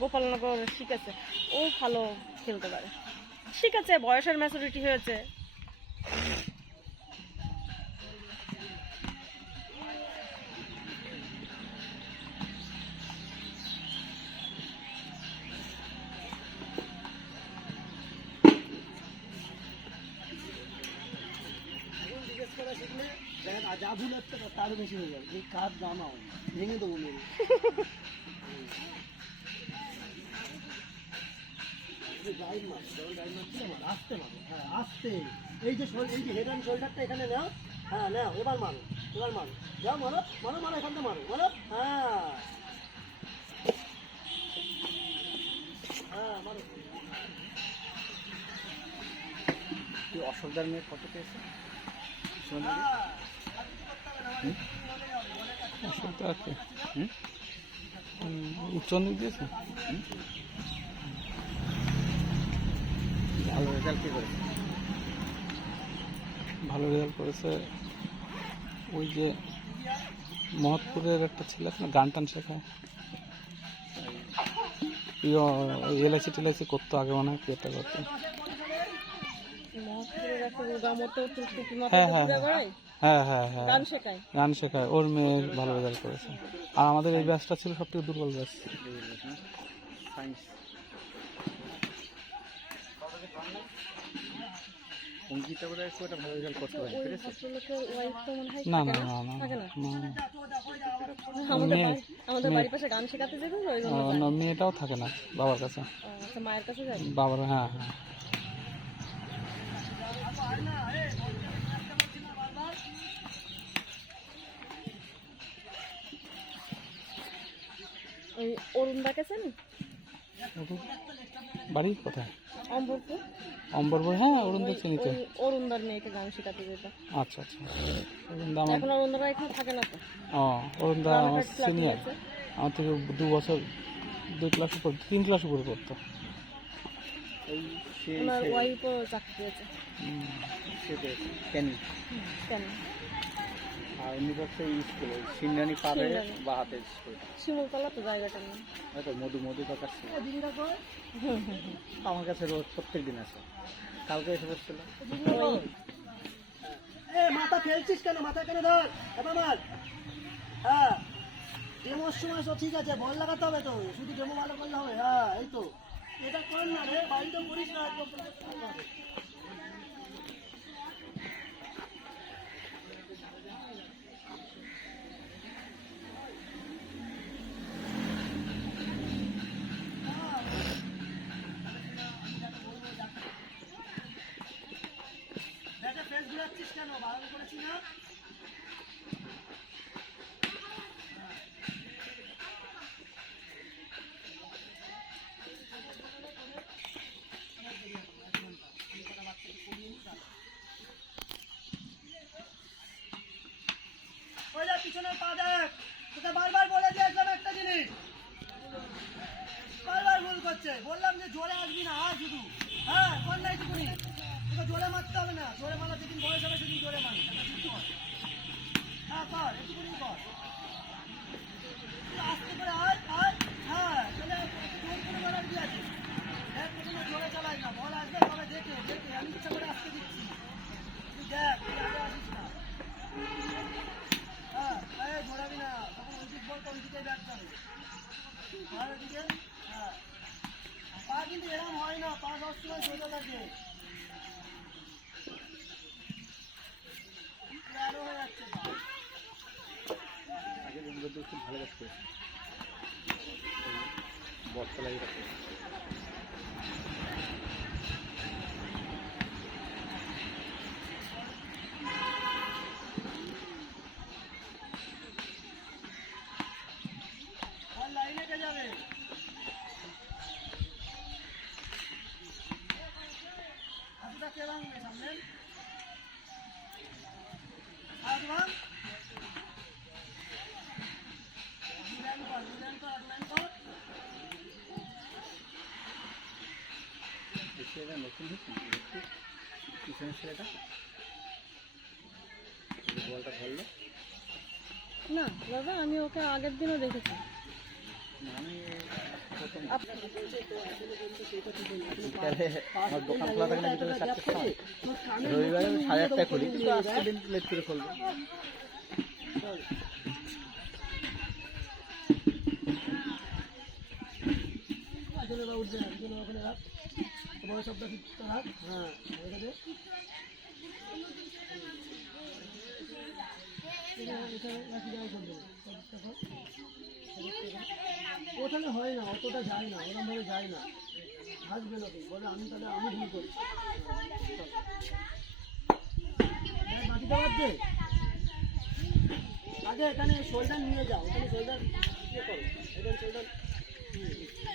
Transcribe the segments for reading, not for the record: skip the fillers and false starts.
গোপালনগর শিখেছে, ও ভালো খেলতে পারে, শিখেছে, বয়সের ম্যাচুরিটি হয়েছে। যা ভুল হচ্ছে তারও বেশি হয়ে যাবে, এই কাজ জামাও ভেঙে দেবো মেরে। গাইড মার, যখন গাইড মারছে মার, আস্তে মারো, হ্যাঁ আস্তে। এই যে হেড অ্যান্ড শোল্ডারটা এখানে নাও, হ্যাঁ নাও, এবার মারো, এবার মারো, যাও মারো মারো মারো, এখান থেকে মারো মারো, হ্যাঁ হ্যাঁ মারো। তুই অসলদার মেয়ে কত পেয়েছে? উচ্চ দিয়েছে, ভালো রেজাল্ট কি করেছে? ভালো রেজাল্ট করেছে। ওই যে মহৎপুরের একটা ছেলে আছে না, গান টান শেখায়, এলআইসি টেলআইসি করতো আগে, মনে হয় কি একটা করতো। হ্যাঁ হ্যাঁ হ্যাঁ হ্যাঁ হ্যাঁ, গান শেখায়, ওর মেয়ে ভালো রেজাল্ট করেছে। আর আমাদের এই ব্যাচটা ছিল সবথেকে দুর্বল ব্যাচ। অঙ্কিতা বোধ হয় একটা ভালো রেজাল্ট করতে পারে, না না না না না, মেয়েটাও থাকে না বাবার কাছে, মায়ের কাছে বাবার, হ্যাঁ হ্যাঁ। অরুণদা কে চেনেন? বাড়ি কোথায়? অম্বরপুর। অম্বরপুর, হ্যাঁ অরুণদা চিনি তো। অরুণদার মেয়েকে গান শেখাতে যেত। আচ্ছা আচ্ছা, অরুণদা আমার, এখন অরুণদারা এখানে থাকে না তো। ও অরুণদা আমার সিনিয়র, আমার থেকে 2 বছর 2 ক্লাস উপর, 3 ক্লাস উপরে পড়তো। ওনার ওয়াইফও চাকরি পেয়েছে। কেন কেন? আর এমনি করছে স্কুলে সিন্দানি পাবে বা হাতে স্কুল শিমুলতলা তো জায়গাটা নেই, হয়তো মধু কাকার আমার কাছে রোজ প্রত্যেক দিন আছে, কালকে এসে বসছিল। মাথা ফেলছিস কেন? মাথা কেন ধর আমার। হ্যাঁ ডেমোর সময় সব ঠিক আছে, বল লাগাতে হবে তো, শুধু ডেমো ভালো করলে হবে। হ্যাঁ এই তো এটা কর না রে, বাড়িতে করিস না একদম। কেন বারণ করেছি না? পিছনে পা দেখ, তোকে বারবার বলে দিয়েছিলাম একটা জিনিস, বারবার ভুল করছে। বললাম যে জোরে আসবি না, আর শুধু হ্যাঁ কর নাই টুকুনি, তোকে জোরে মারতে হবে না, জোরে মারা যেদিন বয়স হবে সেদিন জোরে মারি। হ্যাঁ কর, এটুকুনি কর, আস্তে করে আয় আয়। হ্যাঁ তাহলে জোর করে মারার কি আছে? দেখ প্রথমে জোরে চালাই না, বল আসবে তবে দেখে দেখে, আমি ইচ্ছা করে আসতে দিচ্ছি, তুই দেখ তুই আগে আসিস না। হ্যাঁ ঘোরাবি না, তখন ওই দিক বল তো ওই দিকে ব্যাট যাবে, আর ওইদিকে। হ্যাঁ পা কিন্তু এরকম হয় না, পা সবসময় সোজা থাকে, আরো হয়ে যাচ্ছে পা। আগে খুব ভালো লাগছে, বর্ষা লাগিয়ে রাখছে। লাইনে কে যাবে? হাতটা কে ভাঙবে সামনে? হাত ভাঙ, নতুন পিছনের ছেলেটা বলটা ধরলো না দাদা, আমি ওকে আগের দিনও দেখেছি। আমি প্রথম আমার দোকান খোলা থাকে না বিকেলে 4টার সময়, রবিবারে 8:30টায় খুলি, কিন্তু আজকে দিন লেট করে খুলবো। ওখানে রাখ, বড় শব্দ রাখ, হ্যাঁ রেখে দে। ওখানে হয় না, অতটা যায় না, ওরকম ভাবে যায় না, হাসবে লোকে, বলে আমি তাহলে আমি ভুল করছি। বাকিটা বাদ দে, আগে এখানে শোল্ডার নিয়ে যাও, এখানে শোল্ডার ইয়ে করো, এখানে শোল্ডার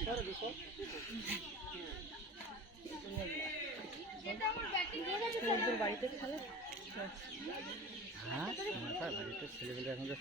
করো দেখো। তোর বাড়িতে খেলে হ্যাঁ বাড়িতে ছেলেগুলো এখন যে